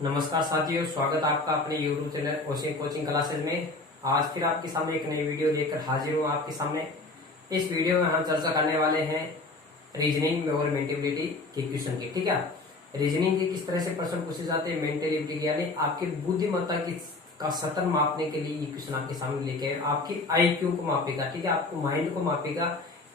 नमस्कार साथियों, स्वागत है आपका अपने YouTube channel ocean coaching classes में। आज फिर आपके सामने एक नई वीडियो लेकर हाजिर हूँ आपके सामने। इस वीडियो में हम चर्चा करने वाले हैं रीजनिंग और मेंटेबिलिटी के क्वेश्चन की। ठीक है, रीजनिंग के किस तरह से प्रश्न पूछे जाते हैं, मेंटेबिलिटी यानी आपकी बुद्धिमत्ता की का सतर मापने के लिए ये क्वेश्चन आपके सामने लेके आए। आपकी IQ को मापेगा, ठीक है, आपको माइंड को मापेगा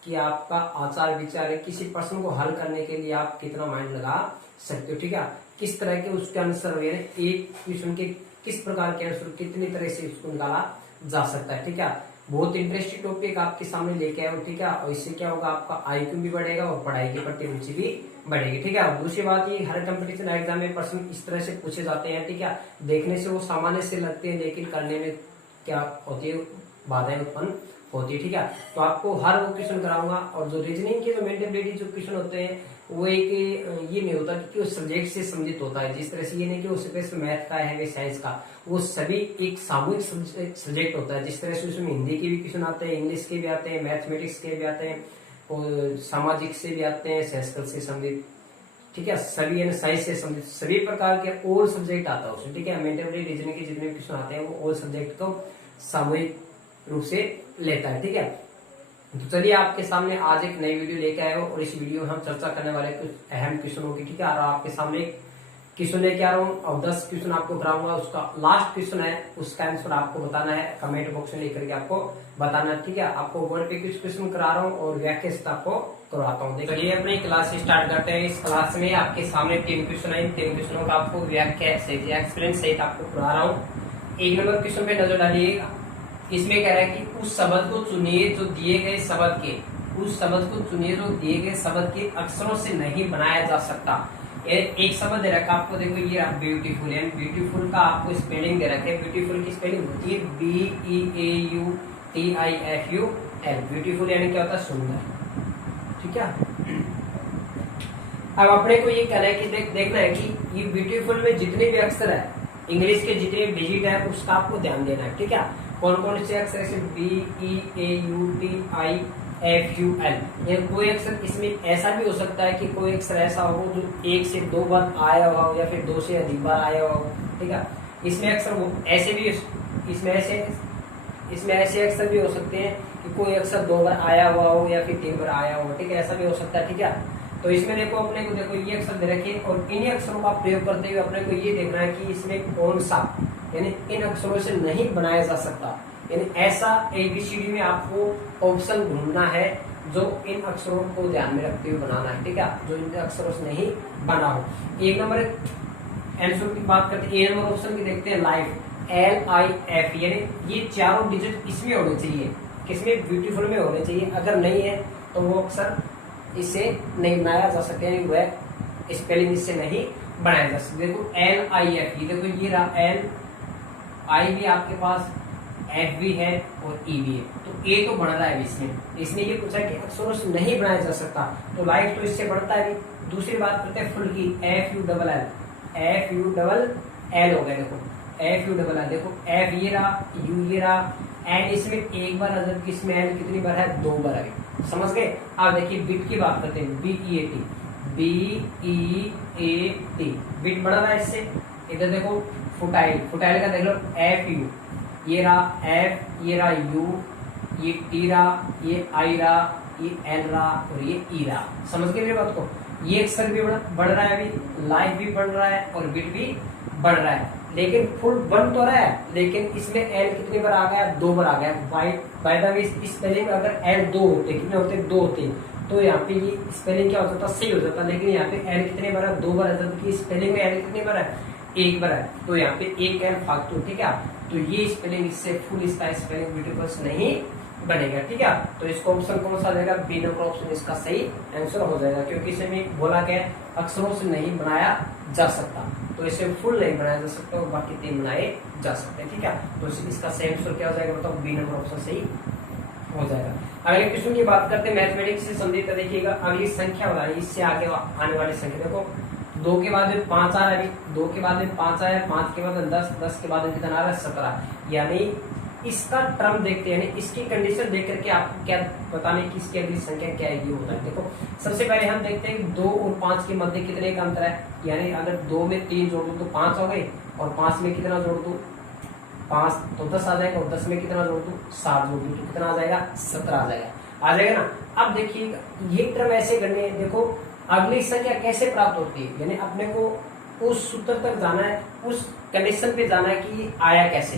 कि आपका आचार विचार है, किसी प्रश्न को हल करने के लिए आप कितना माइंड लगा सकते हो। ठीक है, किस तरह के उसके आंसर एक क्वेश्चन के किस प्रकार के आंसर कितनी तरह से उसको निकाला जा सकता है। ठीक है, बहुत इंटरेस्टिंग टॉपिक आपके सामने लेके आए हो। ठीक है, और इससे क्या होगा, आपका IQ भी बढ़ेगा और पढ़ाई के प्रति रुचि भी बढ़ेगी। ठीक है, और दूसरी बात ये, हर कंपटीशन एग्जाम में प्रश्न इस तरह से पूछे जाते हैं। ठीक है, देखने से वो सामान्य से लगते हैं, लेकिन करने में क्या होती है, बाधाएं उत्पन्न होती है। ठीक है, तो आपको हर वो क्वेश्चन कराऊंगा। और जो रीजनिंग के जो मेंटेबिलिटी जो क्वेश्चन होते हैं वो एक ये नहीं होता कि वो सब्जेक्ट से संबंधित होता है। जिस तरह से ये नहीं कि वो सिर्फ मैथ का है, साइंस का, वो सभी एक सामूहिक सब्जेक्ट होता है। जिस तरह से उसमें हिंदी के भी क्वेश्चन आते हैं, इंग्लिश के भी आते हैं, मैथमेटिक्स के भी आते हैं, और सामाजिक से भी आते हैं, साइंस से संबंधित। ठीक है, सभी साइंस से संबंधित सभी प्रकार के ऑल सब्जेक्ट आता है उसमें। ठीक है, मेंटेबिलिटी रीजनिंग के जितने क्वेश्चन आते हैं वो ऑल सब्जेक्ट को सामूहिक रूप से लेता है। ठीक है, तो चलिए आपके सामने आज एक नई वीडियो लेके आए हो, और इस वीडियो में हम चर्चा करने वाले कुछ अहम क्वेश्चनों की। ठीक है, और आपके सामने एक क्वेश्चन लेके आ रहा हूँ और 10 क्वेश्चन आपको कराऊंगा। उसका लास्ट क्वेश्चन है, उसका आंसर आपको बताना है, कमेंट बॉक्स में लेकर के आपको बताना है। ठीक है, आपको बोर्ड पे कुछ क्वेश्चन करा रहा हूँ और व्याख्या आपको करवाता हूँ। चलिए अपनी क्लास स्टार्ट करते हैं। इस क्लास में आपके सामने 3 क्वेश्चन है, 3 क्वेश्चनों का आपको व्याख्या सहित एक्सपीरियंस सहित आपको करा रहा हूँ। 1 नंबर क्वेश्चन पे नजर डालिएगा। इसमें कह रहा है कि उस शब्द को चुनिए जो दिए गए शब्द के उस शब्द को चुनिए जो दिए गए शब्द के अक्षरों से नहीं बनाया जा सकता। एक शब्द दे रखा आपको, देखो ये ब्यूटीफुल है। ब्यूटीफुल का आपको स्पेलिंग दे रखे। ब्यूटीफुल की स्पेलिंग होती है BEAUTIFUL। ब्यूटीफुल यानी क्या होता है, सुंदर। ठीक है, अब अपने को ये कहना है कि देखना है कि ये ब्यूटीफुल में जितने भी अक्षर है, इंग्लिश के जितने डिजिट है, उसका आपको ध्यान देना है। ठीक है, कौन कौन से अक्षर है, BEAUTIFUL। ये कोई अक्षर इसमें ऐसा भी हो सकता है कि कोई अक्षर ऐसा हो जो 1 से 2 बार आया हुआ हो, या फिर 2 से अधिक बार आया हुआ हो। ठीक है, इसमें अक्षर ऐसे भी इसमें ऐसे अक्षर भी हो सकते हैं कि कोई अक्षर 2 बार आया हुआ हो या फिर 3 बार आया हो। ठीक है, ऐसा भी हो सकता है। ठीक है, तो इसमें देखो अपने को, देखो ये अक्षर दे रखे, और इन्हीं अक्षरों का प्रयोग करते हुए अपने को ये देखना है कि इसमें कौन सा, यानी इन अक्षरों से नहीं बनाया जा सकता। यानी ऐसा ABCD में आपको ऑप्शन ढूंढना है जो इन अक्षरों को ध्यान में रखते हुए बनाना है। ठीक है, जो इन अक्षरों से नहीं बना हो। 1 नंबर आंसर की बात करते हैं, A नंबर ऑप्शन की देखते हैं, लाइफ LIF, यानी ये चारों डिजिट इसमें होने चाहिए, किसमें, ब्यूटीफुल में होने चाहिए। अगर नहीं है तो वो अक्षर इससे नहीं बनाया जा सकता, यानी वह स्पेलिंग इससे नहीं बनाया जा सकता। देखो LIF, ये देखो ये रहा L, I भी आपके पास, F भी है और E भी है, तो A तो बढ़ रहा है इसमें ये पूछा कि अक्षरों से नहीं बनाया जा सकता, तो लाइफ तो इससे बढ़ता है। दूसरी बात करते हैं फुल की, FULL हो गया। देखो FULL, देखो F ये रहा, U ये रहा, एंड इसमें एक बार नजर की, इसमें एंड कितनी बार है, 2 बार है। समझ गए। अब देखिए बिट की बात करते हैं, BEAT, बिट बढ़ रहा है इससे। इधर देखो फुटाइल का देख लो, FU, ये रहा F, ये रहा U, ये T रहा, ये I रहा, ये L रहा और ये E रहा। समझ गए मेरी बात को। ये अक्षर भी बढ़ रहा है, अभी लाइफ भी बढ़ रहा है और बिट भी बढ़ रहा है, लेकिन फुल बन तो रहा है, लेकिन इसमें L कितनी बार आ गया, 2 बार आ गया। बाय द वे स्पेलिंग अगर L 2 होते, कितने होते, 2 होते, तो यहाँ पे ये स्पेलिंग क्या हो जाता, सही हो जाता। लेकिन यहाँ पे L कितने बार है, 2 बार है, जबकि स्पेलिंग में L कितनी बार है, 1 बार है, तो यहाँ पे 1 L फालतू। ठीक है, तो ये स्पेलिंग इससे फुल इसका स्पेलिंग ब्यूटीफुल नहीं बनेगा। ठीक है, तो इसको ऑप्शन कौन सा जाएगा, B नंबर ऑप्शन इसका सही आंसर हो जाएगा, क्योंकि इसे में बोला गया अक्षरों से नहीं बनाया जा सकता, तो इसे फुल नहीं बनाया जा सकता और बाकी 3 बनाए जा सकते हैं। ठीक है, तो इसका सही आंसर क्या हो जाएगा, बताओ, B नंबर ऑप्शन सही हो जाएगा। अगले क्वेश्चन की बात करते हैं मैथमेटिक्स से संबंधित। देखिएगा अगली संख्या वाला, इससे आगे आने वाली संख्या, देखो 2 के बाद में 5 आ रहा है, 2 के बाद में 5 आया, 5 के बाद में 10, 10 के बाद में कितना आ रहा है, 17। यानी इसका टर्म देखते हैं, यानी इसकी कंडीशन देख करके आपको क्या बताने की इसकी अगली संख्या क्या है ये होता है। देखो सबसे पहले हम देखते हैं 2 और 5 के मध्य कितने का अंतर है, यानी अगर 2 में 3 जोड़ दूं तो 5 हो गए, और 5 में कितना जोड़ दूं 5 तो 10 आ जाएगा, और 10 में कितना जोड़ दूं 7 जोड़ दूं तो कितना आ जाएगा 17 आ जाएगा ना। अब देखिए ये टर्म ऐसे करने हैं, देखो अगली संख्या कैसे प्राप्त होती है, यानी अपने को उस सूत्र तक जाना है, उस कंडीशन पे जाना है कि आया कैसे।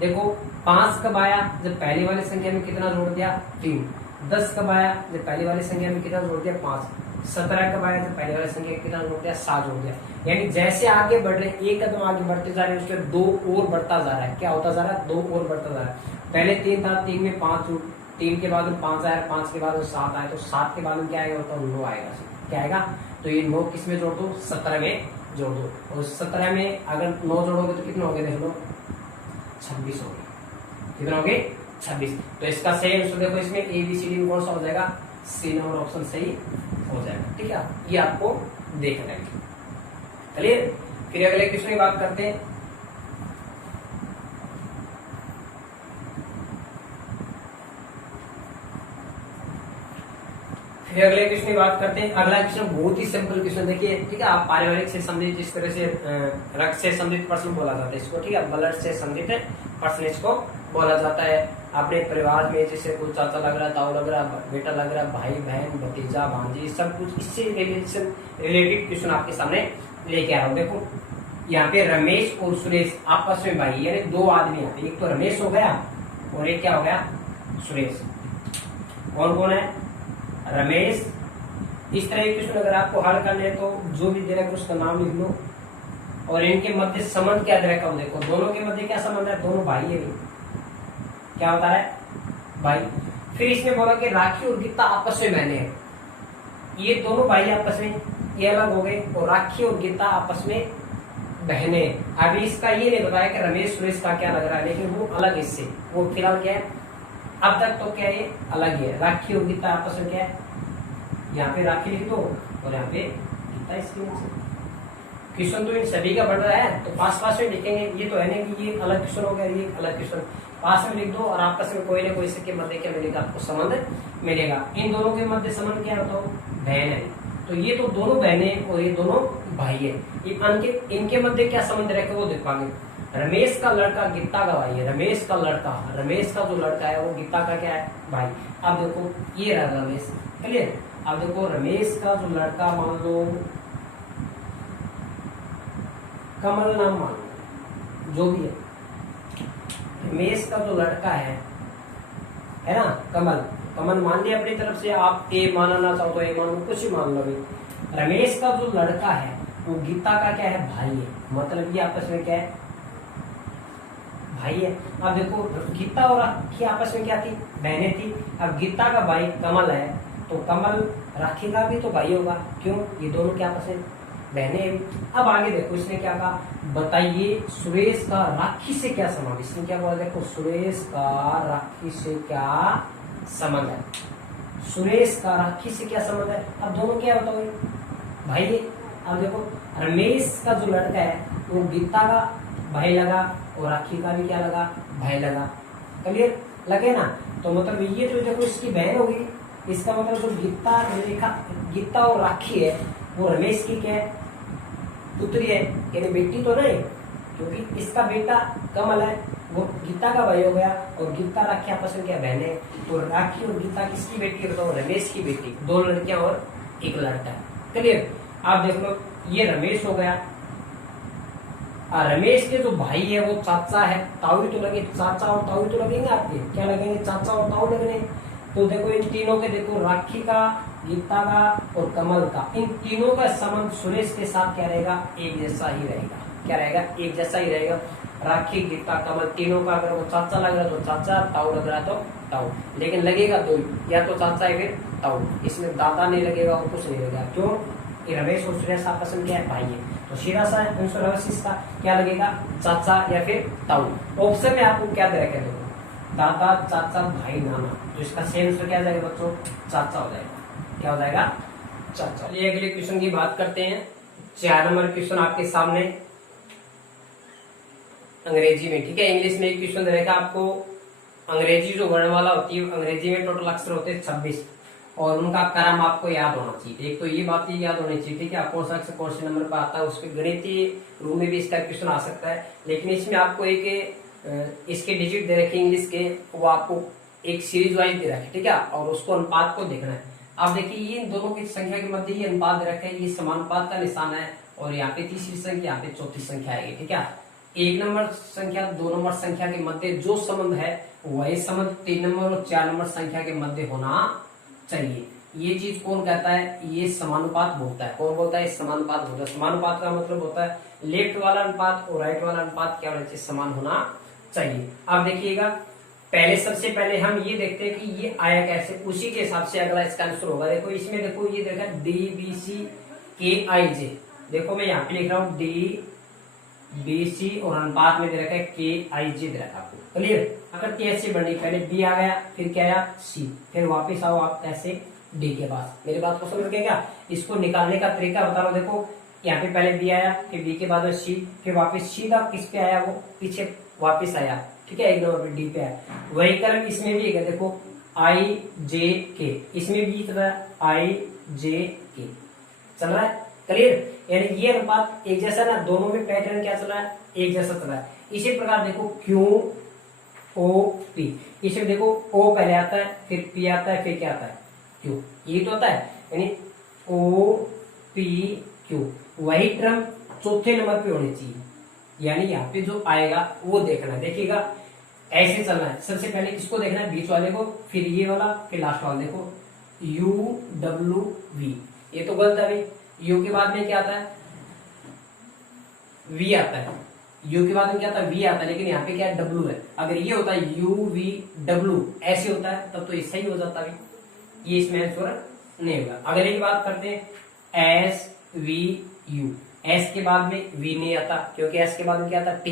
देखो 5 कब आया, जब पहली वाली संख्या में कितना जोड़ दिया 3। 10 कब आया, जब पहली वाली संख्या में कितना जोड़ दिया 5। 17 कब आया, जब पहली वाली संख्या में कितना जोड़ दिया 7 जोड़ दिया। यानी जैसे आगे बढ़ रहे एक कदम आगे बढ़ते जा रहे हैं, उसके 2 और बढ़ता जा रहा है। क्या होता जा रहा है 2 और बढ़ता जा रहा है। पहले 3 था, 3 में 5, 3 के बाद में 5 आया, 5 के बाद में 7 आया, तो 7 के बाद में क्या आएगा तो 9 आएगा। क्या आएगा, तो ये 9 किस में जोड़ दो 17 में जोड़ दो, और 17 में अगर 9 जोड़ोगे तो कितना हो गया देख लो 26 हो गए। कितना हो गए 26। तो इसका सही आंसर देखो, इसमें ABCD में कौन सा हो जाएगा, सी नंबर ऑप्शन सही हो जाएगा। ठीक है, ये आपको देखना है। चलिए फिर अगले क्वेश्चन की बात करते हैं। फिर अगले क्वेश्चन की बात करते हैं। अगला क्वेश्चन बहुत ही सिंपल क्वेश्चन देखिए। ठीक है, आप पारिवारिक से संबंधित जिस तरह से रक्त से संबंधित प्रश्न बोला जाता है इसको, ठीक है, ब्लड से संबंधित प्रश्न इसको बोला जाता है। अपने परिवार में जैसे कोई चाचा लग रहा है, ताऊ लग रहा है, बेटा लग रहा है, भाई बहन भतीजा भांजी, सब कुछ इससे रिलेटेड क्वेश्चन आपके सामने लेके आ रहा हूँ। देखो यहाँ पे रमेश और सुरेश आपस में भाई, यानी 2 आदमी यहाँ पे, एक तो रमेश हो गया और एक क्या हो गया सुरेश। कौन कौन है, रमेश। इस तरह के क्वेश्चन अगर आपको हल करने हैं तो जो भी दे रखा है उसका नाम लिख लो, और इनके मध्य संबंध क्या दे रखा है देखो, दोनों के मध्य क्या संबंध है, दोनों भाई है। क्या बता रहा है भाई। फिर इसने बोला कि राखी और गीता आपस में बहने हैं, ये दोनों भाई आपस में ये अलग हो गए, और राखी और गीता आपस में बहने। अभी इसका ये नहीं बताया कि रमेश सुरेश का क्या लग रहा है, लेकिन वो अलग इससे, वो फिलहाल क्या है अब तक तो क्या ये अलग ही है। राखी और गीता आपस में क्या है, यहाँ पे राखी लिख दो और यहाँ पे गीता इसके नीचे। क्वेश्चन तो इन सभी का बढ़ रहा है, तो पास पास में लिखेंगे, ये तो है नहीं कि ये अलग क्वेश्चन हो गया, ये अलग क्वेश्चन, पास में लिख दो और आपस में कोई ना कोई इसके मध्य क्या मिलेगा, आपको संबंध मिलेगा। इन दोनों के मध्य संबंध क्या होता है, बहन है। तो ये तो दोनों बहने और ये दोनों भाई है। इनके मध्य क्या संबंध रहेगा वो देखेंगे। रमेश का लड़का गीता का भाई है, रमेश का जो लड़का है वो गीता का क्या है भाई। अब देखो ये रहा रमेश, क्लियर। अब देखो रमेश का जो लड़का मान लो कमल नाम मान लो, जो भी है, रमेश का जो लड़का है ना कमल मान लिया अपनी तरफ से, आप ए मानना चाहो तो ए मान लो, कुछ ही मान लो। रमेश का जो लड़का है वो गीता का क्या है भाई है, मतलब ये आपस में क्या है भाई है। अब देखो गीता और राखी आपस में क्या थी, बहनें थी। अब गीता का भाई कमल है, तो कमल राखी का भी तो भाई होगा, क्यों, ये दोनों क्या आपस में बहने। अब आगे देखो इसने क्या कहा, बताइए सुरेश का राखी से क्या संबंध। इसने क्या बोला, देखो सुरेश का राखी से क्या संबंध है, सुरेश का राखी से क्या संबंध है। अब दोनों क्या बताओ भाई है। अब देखो रमेश का जो लड़का है वो गीता का भाई लगा, और राखी का भी क्या लगा भाई लगा, क्लियर लगे ना। तो मतलब ये जो देखो इसकी बहन होगी, इसका मतलब जो गीता और राखी है वो रमेश की क्या है पुत्री है, यानी बेटी तो नहीं, क्योंकि इसका बेटा कमल है वो गीता का भाई हो गया, और गीता राखी आपस में क्या बहन है। तो राखी और गीता किसकी बेटी है, तो रमेश की बेटी, 2 लड़कियां और 1 लड़का, क्लियर। आप देख लो ये रमेश हो गया, रमेश के जो भाई है वो चाचा है, ताऊ तो लगे, चाचा और ताऊ तो लगेंगे आपके, क्या लगेंगे चाचा और ताऊ लगने। तो देखो इन तीनों के, देखो राखी का, गीता का और कमल का, इन तीनों का संबंध सुरेश के साथ क्या रहेगा, एक जैसा ही रहेगा। क्या रहेगा, एक जैसा ही रहेगा। राखी गीता कमल तीनों का अगर वो चाचा लग रहा है तो चाचा, ताऊ लग रहा है तो ताऊ, लेकिन लगेगा 2, या तो चाचा या फिर ताऊ, इसमें दादा नहीं लगेगा और कुछ नहीं लगेगा। क्यों, रमेश और सुरेश आपस में क्या है भाई है, तो सीधा सा आंसर इसका क्या लगेगा, चाचा या फिर ताऊ। ऑप्शन में आपको क्या दे रखा है, देखो दादा चाचा भाई नाना, तो इसका सेम आंसर क्या जाएगा बच्चों, चाचा हो जाएगा। क्या हो जाएगा, चाचा। चलिए अगले क्वेश्चन की बात करते हैं। 4 नंबर क्वेश्चन आपके सामने अंग्रेजी में, ठीक है। इंग्लिश में एक क्वेश्चन रहेगा आपको, अंग्रेजी जो वर्णमाला होती है, अंग्रेजी में टोटल अक्षर होते हैं 26 और उनका क्रम आपको याद होना चाहिए। एक तो ये बात याद होनी चाहिए, ठीक है, कौन सा अक्षर कौन से नंबर पर आता है, उसके गणितीय रूप में भी इसका क्वेश्चन आ सकता है। लेकिन इसमें आपको एक इसके डिजिट दे रखे इंग्लिश के, वो आपको एक सीरीज वाइज दे रखे, ठीक है, और उसको अनुपात को देखना है। आप देखिए ये इन दोनों की संख्या के मध्य ही अनुपात दे रखा है, ये समानुपात का निशान है और यहाँ पे तीसरी संख्या, यहाँ पे चौथी संख्या आएगी, ठीक है। एक नंबर संख्या 2 नंबर संख्या के मध्य जो संबंध है वही संबंध 3 नंबर और 4 नंबर संख्या के मध्य होना चाहिए। ये चीज कौन कहता है, ये समानुपात बोलता है। कौन बोलता है, समानुपात बोलता है। समानुपात का मतलब होता है लेफ्ट वाला अनुपात और राइट वाला अनुपात क्या होना चाहिए, समान होना चाहिए। अब देखिएगा, पहले सबसे पहले हम ये देखते हैं कि ये आया कैसे, उसी के हिसाब से अगला इसका आंसर होगा। देखो इसमें देखो ये देखा DBC KIJ, देखो मैं यहाँ पे लिख रहा हूँ DBC और अनुपात में दे रखा है KIJ दे रखा आपको, क्लियर। अगर कैसे बढ़नी, पहले B आ गया, फिर क्या आया C, फिर वापिस आओ आप कैसे D के पास। मेरी बात को समझ गए क्या? इसको निकालने का तरीका बता रहा हूँ। देखो यहाँ पे पहले B आया, फिर B के बाद में C, फिर वापिस सीधा किस पे आया, वो पीछे वापिस आया, ठीक है, एक नंबर पे D पे आया। वही क्रम इसमें भी है, देखो IJK, इसमें भी चल रहा है IJK चल रहा है, क्लियर। यानी ये अनुपात एक जैसा ना, दोनों में पैटर्न क्या चल रहा है, एक जैसा चल रहा है। इसी प्रकार देखो QOP, इसमें देखो O पहले आता है, फिर P आता है, फिर क्या आता है Q, ये तो होता है, यानी OPQ। वही क्रम चौथे नंबर पे होनी चाहिए, यानी यहाँ पे जो आएगा वो देखना है। देखिएगा ऐसे चलना है, सबसे पहले किसको देखना है, बीच वाले को, फिर ये वाला, फिर लास्ट वाला। देखो UWV, ये तो गलत है भाई। U के बाद में क्या आता है, V आता है। U के बाद में क्या आता है, V आता है, लेकिन यहाँ पे क्या है, W है। अगर ये होता है UVW ऐसे होता है तब तो ये सही हो जाता है, ये इसमें आंसर नहीं होगा। अगर एक बात करते हैं SVU, S के बाद में V नहीं आता, क्योंकि S के बाद में क्या आता T,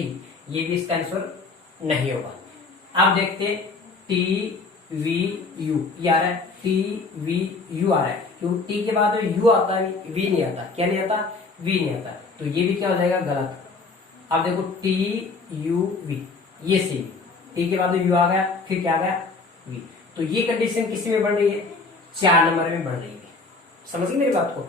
ये भी इसका आंसर नहीं होगा। अब देखते हैं TVU, ये आ रहा है, TVU आ रहा है, क्यों T के बाद में U आता है, V नहीं आता। क्या नहीं आता, V नहीं आता, तो ये भी क्या हो जाएगा, गलत। अब देखो TUV, ये सी, T के बाद में U आ गया, फिर क्या आ गया V, तो ये कंडीशन किसी में बढ़ रही है, 4 नंबर में बढ़ रही है। समझ गए मेरी बात को?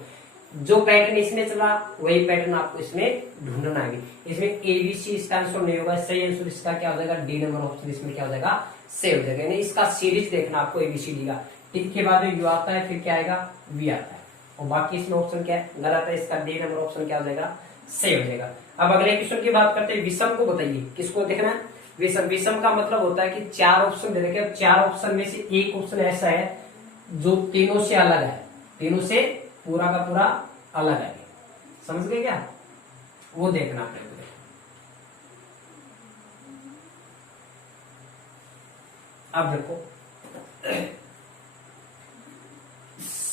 जो पैटर्न इसमें चला वही पैटर्न आपको इसमें ढूंढना है। इसमें ABC इसका आंसर नहीं होगा, सही आंसर इसका क्या हो जाएगा, D नंबर ऑप्शन इसमें क्या हो जाएगा, से हो जाएगा। यानी इसका सीरीज देखना आपको ABCD का, टी के बाद में U आता है, फिर क्या आएगा V आता है, और बाकी इसमें ऑप्शन क्या है, गलत है। इसका D नंबर ऑप्शन क्या हो जाएगा, से हो जाएगा। अब अगले क्वेश्चन की बात करते हैं, विषम को बताइए, किसको देखना है, विषम। विषम का मतलब होता है कि 4 ऑप्शन दे रखे, 4 ऑप्शन में से एक ऑप्शन ऐसा है जो तीनों से अलग है, तीनों से पूरा का पूरा अलग है। समझ गए क्या, वो देखना पड़ेगा। अब देखो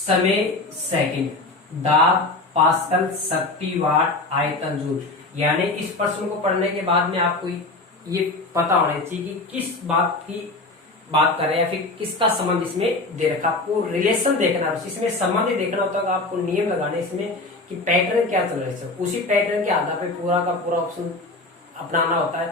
समय सेकंड, दाब, पास्कल, शक्ति, वाट, आयतन, जूल। यानी इस प्रश्न को पढ़ने के बाद में आपको ये पता होना चाहिए कि किस बात की बात कर रहे हैं या फिर किसका संबंध इसमें दे रखा। आपको रिलेशन देखना है, इसमें संबंध देखना होता है। आपको नियम लगाने इसमें कि पैटर्न क्या चल रहा है, उसी पैटर्न के आधार पे पूरा का पूरा ऑप्शन अपनाना होता है।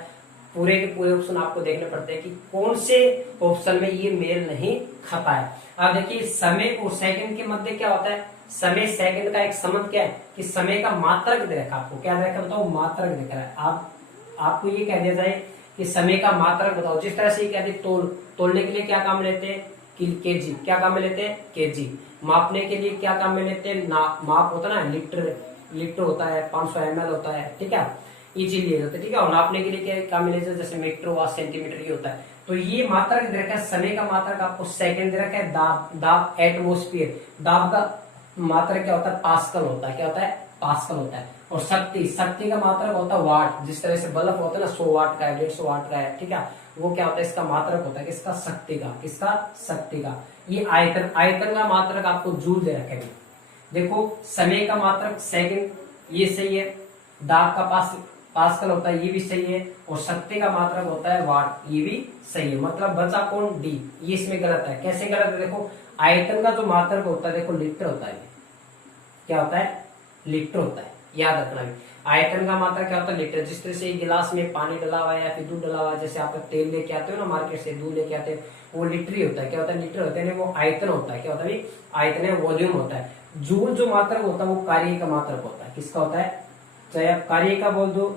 पूरे के पूरे ऑप्शन आपको देखने पड़ते हैं कि कौन से ऑप्शन में ये मेल नहीं खाता है। अब देखिए समय और सेकंड के मध्य क्या होता है, समय सेकंड का एक संबंध क्या है कि समय का मात्रक दे रखा, आपको क्या दे रखा बताओ, मात्रक दिख रहा है। आपको ये कह दिया जाए कि समय का मात्रक बताओ, जिस तरह से कह दे तोलने के लिए क्या काम लेते हैं, केजी, क्या काम में लेते हैं, केजी। मापने के लिए क्या काम में लेते हैं, माप होता है ना, लीटर होता है, 500 ml होता है, ठीक है, ये चीज लिए जाते हैं, ठीक है। और नापने के लिए क्या काम में लेते हैं, जैसे मीटर व सेंटीमीटर, ये होता है। तो ये मात्रक दे रखा है, समय का मात्रक आपको सेकंड दे रखा है। दाब एटमोस्फियर, दाब का मात्रक क्या होता है, पास्कल होता है, क्या होता है, पास्कल होता है। और शक्ति का मात्रक होता है वाट, जिस तरह से बल्ब होता है ना, 100 वाट का है, 150 वाट का है, ठीक है, वो क्या होता है, इसका मात्रक होता है किसका, शक्ति का, किसका, शक्ति का। ये आयतन का मात्रक आपको जूल दे रखे हैं। देखो समय का मात्रक सेकंड, ये सही है। दाब का पास्कल होता है, ये भी सही है। और शक्ति का मात्रक होता है वाट, ये भी सही है। मतलब बचा कौन, डी, ये इसमें गलत है। कैसे गलत है, देखो आयतन का जो मात्रक होता है, देखो लीटर होता है, क्या होता है, लीटर होता है। याद रखना भी। आयतन का मात्रा क्या होता है लीटर। जिस तरह से गिलास में पानी डला हुआ है या फिर दूध डला हुआ है, जैसे आप तेल लेके आते हो ना मार्केट से, दूध लेके आते हो, वो लीटर ही होता है। क्या होता है लीटर होता है, वो आयतन होता है। क्या होता है आयतन है, वॉल्यूम होता है। जूल जो मात्रक होता है वो कार्य का मात्रक होता है। किसका होता है, चाहे आप कार्य का बोल दो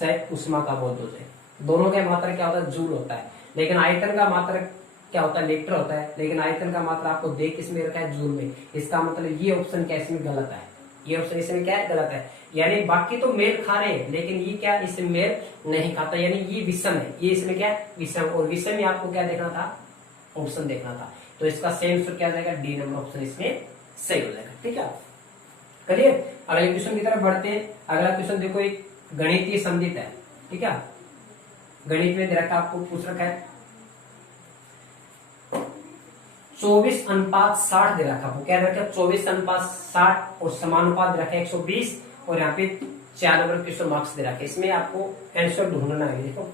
चाहे उष्मा का बोल दो, चाहे दोनों का मात्रक क्या होता है जूल होता है। लेकिन आयतन का मात्रक क्या होता है लीटर होता है। लेकिन आयतन का मात्रा आपको दे किसमें रखा है जूल में। इसका मतलब ये ऑप्शन क्या इसमें गलत है, ये ऑप्शन इसमें क्या है गलत है। यानी बाकी तो मेल खा रहे हैं लेकिन ये क्या इसमें मेल नहीं खाता, यानी ये विषम है। ये इसमें क्या है विषम, और विषम में आपको क्या देखना था ऑप्शन देखना था। तो इसका सेम आंसर क्या जाएगा डी नंबर ऑप्शन इसमें सही हो जाएगा। ठीक है, करिए अगले क्वेश्चन की तरफ बढ़ते हैं। अगला क्वेश्चन देखो एक गणितीय संदित है। ठीक है, गणित में दे रखा आपको पूछ रखा है 24:60 दे रखा है। क्या दे रखा है 24:60 और समानुपात दे रखा है 120 और यहाँ पे 4 नंबर क्वेश्चन मार्क्स दे रखा है। इसमें आपको आंसर ढूंढना है। देखो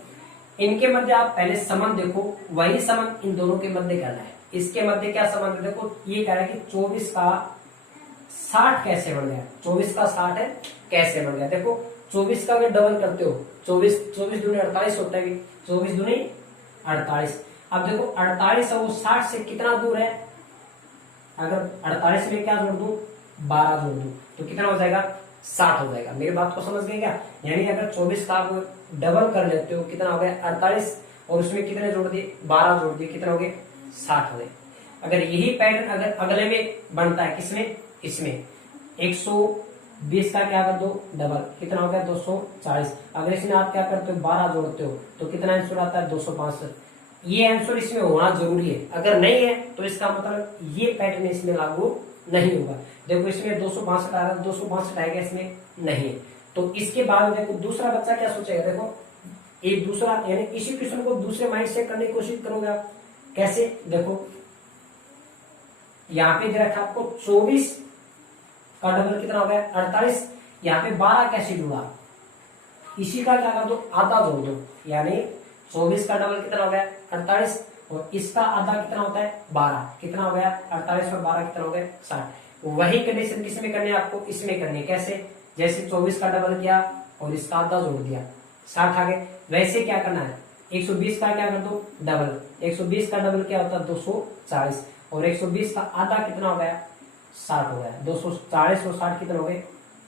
इनके मध्य आप पहले संबंध देखो, वही संबंध इन दोनों के मध्य करना है। इसके मध्य क्या संबंध है देखो, ये कह रहा है कि 24 का 60 कैसे बन गया, 24 का 60 है कैसे बन गया। देखो 24 का अगर डबल करते हो 24 दूनी 48 होता है, 24 दूनी 48। अब देखो 48 और 60 से कितना दूर है, अगर 48 में क्या जोड़ दूं 12 जोड़ दूं तो कितना हो जाएगा 60 हो जाएगा। मेरी बात को समझ गए क्या। यानी अगर 24 का आप डबल कर लेते हो कितना हो गया 48 और उसमें कितने जोड़ दिए 12 जोड़ दिए, कितना हो गए 60 हो गए। अगर यही पैटर्न अगर अगले में बनता है किसमें इसमें 120 का क्या कर दो डबल, कितना हो गया 240। अगर इसमें आप क्या करते हो 12 जोड़ते हो तो कितना आंसर आता है 265। ये आंसर इसमें होना जरूरी है, अगर नहीं है तो इसका मतलब ये पैटर्न इसमें लागू नहीं होगा। देखो इसमें 265 आ रहा है, 265 आएगा इसमें नहीं है। तो इसके बाद देखो दूसरा बच्चा क्या सोचेगा, देखो एक दूसरा यानी इसी क्वेश्चन को दूसरे माइंड से करने की कोशिश करोगे आप। कैसे देखो यहाँ पे दे रखा आपको 24 का डबल कितना हो गया 48, यहाँ पे 12 कैसे जुड़ा, इसी का क्या कर दो आधा जोड़ दो, यानी 24 का डबल कितना हो गया 48 और इसका आधा कितना होता है 12, कितना हो गया 48 और 12 कितना हो गया 60। वही कंडीशन किसमें करनी है आपको इसमें करनी है। कैसे, जैसे 24 का डबल किया और इसका आधा जोड़ दिया 60 आ गए, वैसे क्या करना है 120 का क्या कर दो डबल, 120 का डबल क्या होता है 240 और 120 का आधा कितना हो गया 60 हो गया। 240 और 60 कितने हो गए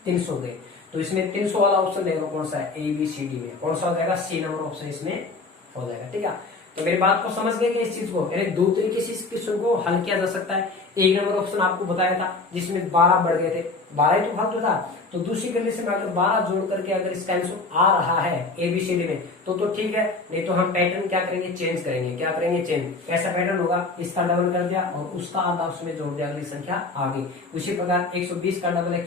300 हो गए। तो इसमें 300 वाला ऑप्शन देखो कौन सा है ABCD में कौन सा हो जाएगा सी नंबर ऑप्शन इसमें हो जाएगा। ठीक है, तो मेरी बात को समझ गए कि इस चीज को यानी दो तरीके से इस क्वेश्चन को हल किया जा सकता है। एक नंबर ऑप्शन आपको बताया था जिसमें 12 बढ़ गए थे, 12 ही तो फालतू था। तो दूसरी कंडीशन में अगर 12 जोड़ करके अगर इसका आंसर आ रहा है ABCD में तो ठीक है, नहीं तो हम पैटर्न क्या करेंगे चेंज करेंगे। क्या करेंगे चेंज, कैसा पैटर्न होगा इसका डबल कर दिया और उसका आधा उसमें जोड़ दिया, अगली संख्या आ गई। उसी प्रकार 120 का डबल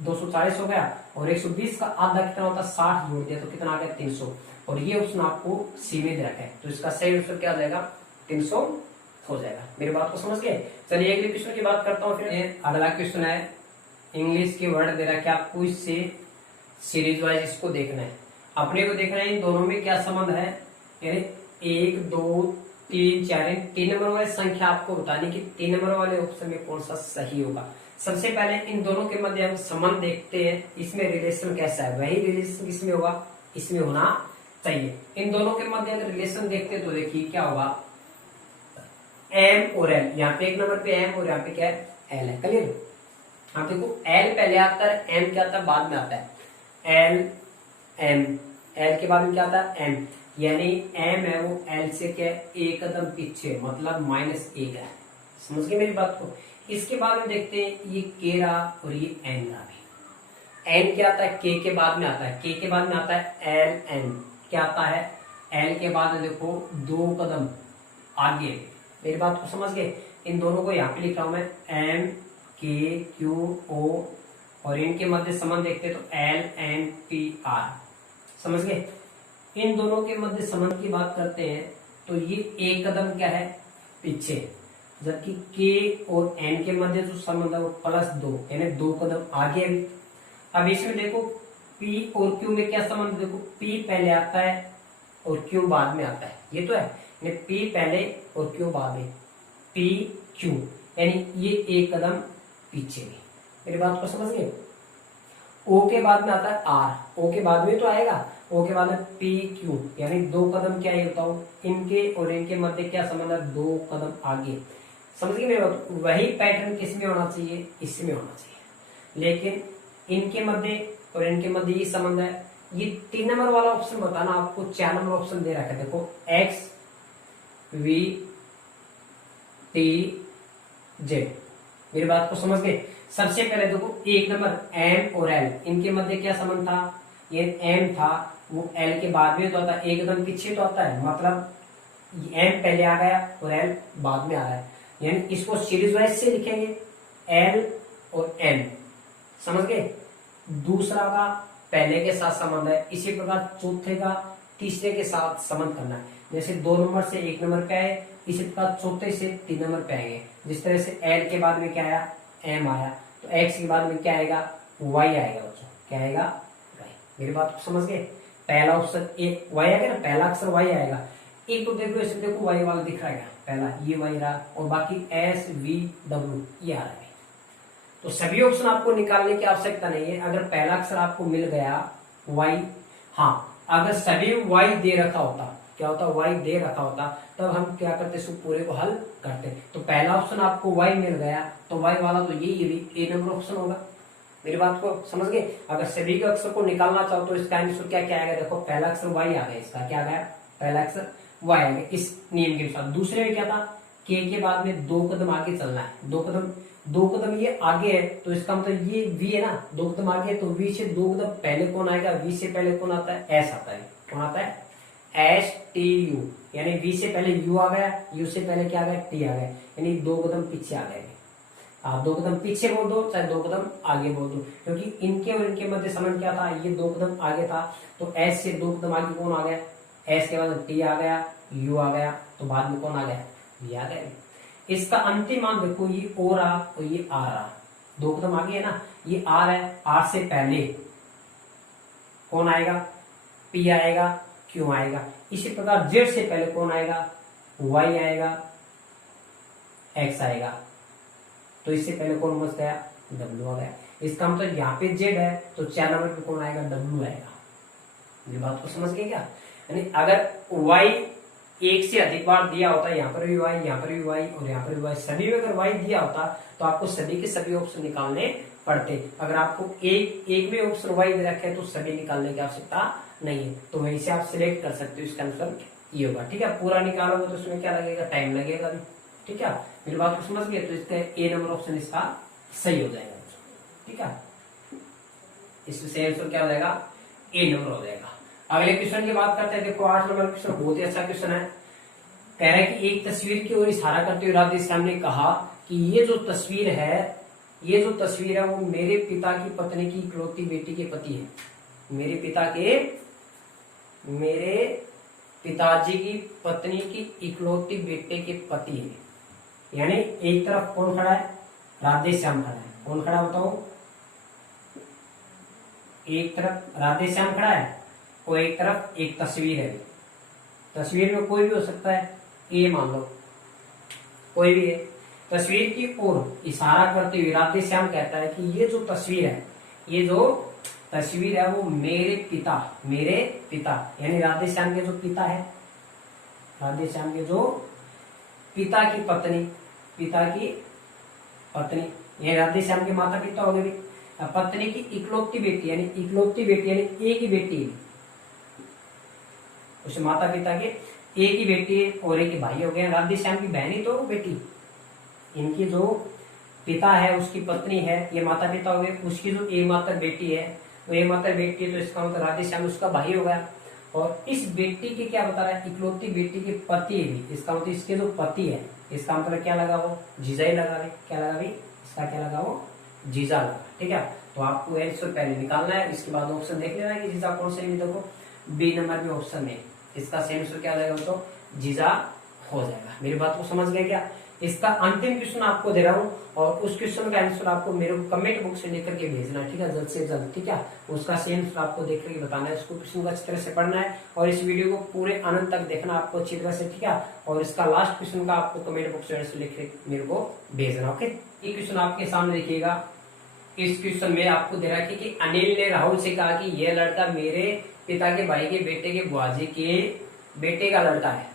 240 हो गया और 120 का आधा कितना होता है 60 जोड़ दिया तो कितना आ गया 300 और ये ऑप्शन आपको सी में दे रखा है। तो इसका सही आंसर क्या हो जाएगा 300 हो जाएगा। मेरी बात को समझ गए। चलिए अगले क्वेश्चन की बात करता हूँ। फिर अगला क्वेश्चन है इंग्लिश के वर्ड दे रखा है आपको, इससे सीरीज वाइज इसको देखना है, अपने को देखना है इन दोनों में क्या संबंध है। यानी 1 2 3 4 3 नंबर वाली संख्या आपको बतानी कि 3 नंबर वाले ऑप्शन में कौन सा सही होगा। सबसे पहले इन दोनों के मध्य हम संबंध देखते हैं, इसमें रिलेशन कैसा है, वही रिलेशन किसमें होगा इसमें होना चाहिए। इन दोनों के मध्य अगर रिलेशन देखते तो देखिए क्या होगा M और L, यहाँ पे एक नंबर पे M और यहाँ पे क्या है L है। क्लियर, आप देखो L पहले आता है M क्या आता है बाद में आता है L M, L के बाद में क्या आता है M, यानी M है वो L से क्या एक कदम पीछे मतलब -1 है। समझ गए मेरी बात को। इसके बाद में देखते हैं ये K रहा और ये N रहा। N क्या आता है K के बाद में आता है, K के बाद में आता है L N, क्या आता है L के बाद में देखो 2 कदम आगे। मेरी बात को समझ गए। इन दोनों को यहाँ पे लिख रहा हूं मैं M K Q O और इनके मध्य संबंध देखते तो L N P R। समझ गए। इन दोनों के मध्य संबंध की बात करते हैं तो ये एक कदम क्या है पीछे, जबकि K और N के मध्य जो संबंध है वो +2 यानी 2 कदम आगे है। अब इसमें देखो P और Q में क्या संबंध, देखो P पहले आता है और Q बाद में आता है, ये तो है यानी P पहले और Q बाद में, P Q यानी ये एक कदम पीछे। मेरी बात को समझ गए। ओ के बाद में आता है आर, ओ के बाद में तो आएगा, ओ के बाद में पी क्यू, यानी 2 कदम क्या होता हूँ, इनके और इनके मध्य क्या संबंध है, 2 कदम आगे। समझ गए मेरे बात? वही पैटर्न किस में होना चाहिए, इसमें होना चाहिए, लेकिन इनके मध्य और इनके मध्य ये संबंध है। ये 3 नंबर वाला ऑप्शन बताना आपको, 4 नंबर ऑप्शन दे रखा है, देखो एक्स वी टी जेड। मेरी बात को समझ गए? सबसे पहले देखो 1 नंबर एम और एल, इनके मध्य क्या संबंध था, ये एम था, वो एल के बाद में तो आता है, एकदम पीछे तो आता है, मतलब एम पहले आ गया और एल बाद में आ रहा है, यानी इसको सीरीज वाइज से लिखेंगे एल और एम। समझ गए? दूसरा का पहले के साथ संबंध है, इसी प्रकार चौथे का तीसरे के साथ संबंध करना है। जैसे 2 नंबर से 1 नंबर पे आए, इसी प्रकार चौथे से 3 नंबर पे आएंगे। जिस तरह से एल के बाद में क्या आया, एम आया, तो एक्स के बाद में क्या आएगा, वाई आएगा बच्चों। क्या आएगा, वाई। मेरी बात को समझ गए? पहला ऑप्शन एक वाई आएगा ना, पहला अक्षर वाई आएगा। एक तो देखो इसे, देखो वाई वाला दिख रहा है, पहला ये वाई रहा, और बाकी एस वी डब्ल्यू ये आ रहा है। तो सभी ऑप्शन आपको निकालने की आवश्यकता नहीं है। अगर पहला अक्षर आपको मिल गया वाई, हाँ अगर सभी वाई दे रखा होता, क्या होता, वाई दे रखा होता, तब हम क्या करते, इसको पूरे को हल करते। तो पहला ऑप्शन आपको वाई मिल गया, तो वाई वाला तो यही ए नंबर ऑप्शन होगा। मेरी बात को समझ गए? अगर सभी के अक्षर को निकालना चाहो तो इसका आंसर क्या क्या आएगा, देखो पहला अक्षर वाई आ गया, इसका क्या गया, पहला अक्षर वाई आ गया इस नियम के अनुसार। दूसरे में क्या था, के बाद में 2 कदम आगे चलना है, 2 कदम ये आगे है, तो इसका मतलब ये वी है ना, 2 कदम आगे है, तो वी से 2 कदम पहले कौन आएगा, वी से पहले कौन आता है, एस आता है। कौन आता है, एस टी यू, यानी वी से पहले यू आ गया, यू से पहले क्या आ गया, टी आ गया, यानी 2 कदम पीछे आ गए। आप 2 कदम पीछे बोल दो चाहे 2 कदम आगे बोल दो, क्योंकि इनके और इनके मध्य संबंध क्या था, ये 2 कदम आगे था, तो एस से 2 कदम आगे कौन आ गया, एस के बाद टी आ गया, यू आ गया, तो बाद में कौन आ गया, वी आ गया। इसका अंतिम मान देखो, ये ओ रहा और ये आ रहा, 2 कदम आगे है ना, ये आर है, आर से पहले कौन आएगा, पी आएगा, क्यू आएगा। इसी प्रकार जेड से पहले कौन आएगा, वाई आएगा, एक्स आएगा, तो इससे पहले कौन बच गया, डब्ल्यू आ गया। इसका मतलब यहाँ पे जेड है, तो 4 नंबर पे कौन आएगा, डब्ल्यू आएगा। ये बात को समझ गए क्या? यानी अगर वाई एक से अधिक बार दिया होता, यहाँ पर भी वाई, यहाँ पर भी वाई और यहाँ पर भी वाई, सभी में अगर वाई दिया होता तो आपको सभी के सभी ऑप्शन निकालने पड़ते। अगर आपको एक में ऑप्शन वाई दे रखे तो सभी निकालने की आवश्यकता नहीं है, तो वहीं से आप सिलेक्ट कर सकते हो। इसका आंसर ये होगा। ठीक है, पूरा निकालोगे तो उसमें क्या लगेगा, टाइम लगेगा भी। ठीक है, मेरी बात को समझ गए? तो इसका ए नंबर ऑप्शन इसका सही हो जाएगा। ठीक है, इसमें सही आंसर क्या हो जाएगा, ए नंबर हो जाएगा। अगले क्वेश्चन की बात करते हैं। देखो 8 नंबर क्वेश्चन बहुत ही अच्छा क्वेश्चन है। कह रहा है कि एक तस्वीर की ओर इशारा करते हुए राधेश्याम ने कहा कि ये जो तस्वीर है, ये जो तस्वीर है वो मेरे पिता की पत्नी की इकलौती बेटी के पति है। मेरे पिताजी की पत्नी की इकलौती बेटे के पति है। यानी एक तरफ कौन खड़ा है, राधेश्याम खड़ा है। कौन खड़ा बताओ, एक तरफ राधेश्याम खड़ा है और एक तरफ एक तस्वीर है। तस्वीर में कोई भी हो सकता है, ये मान लो कोई भी है। तस्वीर की ओर इशारा करते हुए राधेश्याम कहता है कि ये जो तस्वीर है, ये जो तस्वीर है वो मेरे पिता यानी राधेश्याम के जो पिता है, राधेश्याम के जो पिता की पत्नी ये राधेश्याम के माता पिता हो गए, पत्नी की इकलौती बेटी यानी एक ही बेटी है, उस माता पिता के एक ही बेटी है और एक ही भाई हो गए। राधेश्याम की बहन ही तो बेटी, इनकी जो पिता है उसकी पत्नी है, ये माता पिता हो गए। उसकी जो एकमात्र बेटी है वो एकमात्र बेटी है, तो इसका मतलब राधेश्याम उसका भाई हो गया। और इस बेटी के क्या बता रहा है, इकलौती बेटी के पति भी, इसका मतलब इसके जो पति है, इसका मतलब क्या लगा, वो जीजा ही लगा रहे। क्या लगा भाई, इसका क्या लगा, वो जीजा लगा। ठीक है, तो आपको आंसर पहले निकालना है, इसके बाद ऑप्शन देख लेना है कि जीजा कौन से। देखो बी नंबर में ऑप्शन है, इसका सही आंसर क्या लगेगा, तो जीजा हो जाएगा। मेरी बात को समझ गए क्या? इसका अंतिम क्वेश्चन आपको दे रहा हूँ और उस क्वेश्चन का आंसर आपको मेरे को कमेंट बॉक्स में लेकर के भेजना है। ठीक है, जल्द से जल्द। ठीक है, उसका सेम आपको देख करके बताना है, उसको क्वेश्चन को अच्छी तरह से पढ़ना है और इस वीडियो को पूरे आनंद तक देखना आपको अच्छी तरह से। ठीक है, और इसका लास्ट क्वेश्चन का आपको कमेंट बॉक्स में लिख मेरे को भेजना। ओके, ये क्वेश्चन आपके सामने देखिएगा। इस क्वेश्चन में आपको दे रखा है कि अनिल ने राहुल से कहा कि यह लड़का मेरे पिता के भाई के बेटे के बुआजी के बेटे का लड़का है।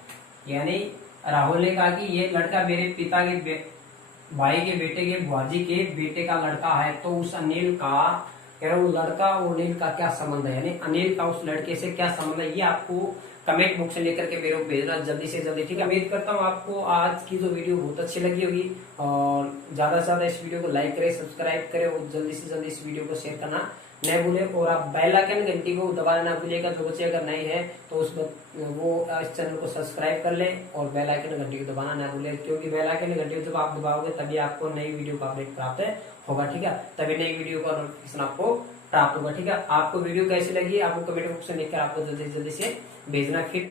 यानी राहुल ने कहा कि ये लड़का मेरे पिता के भाई के बेटे के बुआजी के बेटे का लड़का है। तो उस अनिल का वो लड़का और अनिल का क्या संबंध है, यानी अनिल का उस लड़के से क्या संबंध है, ये आपको कमेंट बॉक्स में लेकर के मेरे को भेजना जल्दी से जल्दी। ठीक है, उम्मीद करता हूँ आपको आज की जो वीडियो बहुत अच्छी लगी होगी और ज्यादा से ज्यादा इस वीडियो को लाइक करें, सब्सक्राइब करें और जल्दी से जल्दी इस वीडियो को शेयर करना न भूले। और आप बेल आइकन घंटी को दबाना ना भूलिएगा। जो बच्चे अगर नए हैं तो वो इस चैनल को सब्सक्राइब कर ले और बेल आइकन घंटी को दबाना ना भूले, क्योंकि बेल आइकन घंटी को जब आप दबाओगे तभी आपको नई वीडियो का अपडेट प्राप्त होगा। ठीक है, तभी नई वीडियो का नोटिफिकेशन आपको प्राप्त होगा। ठीक है, आपको वीडियो कैसी लगी आपको कमेंट बॉक्स में लिखकर आपको जल्दी से भेजना। फिर